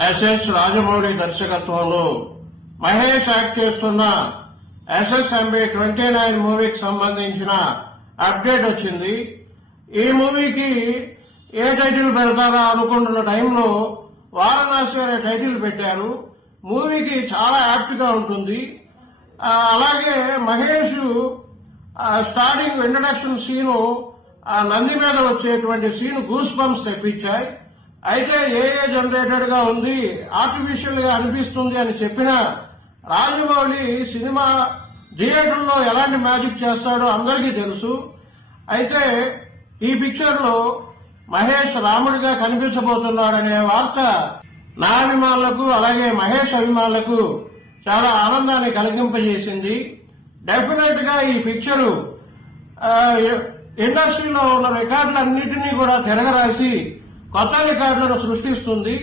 SS Rajamouli దర్శకత్వంలో Mahesh act చేస్తున్న SSMB 29 మూవీకి సంబంధించిన అప్డేట్ వచ్చింది. ఈ మూవీకి ఏ టైటిల్ పెడతారా అనుకుంటున్న టైంలో వారణాసి అనే టైటిల్ పెట్టారు. మూవీకి చాలా యాప్ట్ గా ఉంటుంది. అలాగే Mahesh starting introduction scene Nandi మీద వచ్చేటువంటి సీన్ గూస్ బంప్స్ తెప్పించాయి. అయితే ఏఏ జనరేటెడ్ గా ఉంది, ఆర్టిఫిషియల్ గా అనిపిస్తుంది అని చెప్పిన రాజమౌళి సినిమా థియేటర్లో ఎలాంటి మ్యాజిక్ చేస్తాడో అందరికీ తెలుసు. అయితే ఈ పిక్చర్ లో మహేష్ రాముడిగా కనిపించబోతున్నాడనే వార్త నా అభిమానులకు అలాగే మహేష్ అభిమానులకు చాలా ఆనందాన్ని కలిగింపజేసింది. డెఫినెట్ గా ఈ పిక్చరు ఇండస్ట్రీలో ఉన్న రికార్డులన్నింటినీ కూడా తిరగరాసి కొత్త రికార్డులను సృష్టిస్తుంది.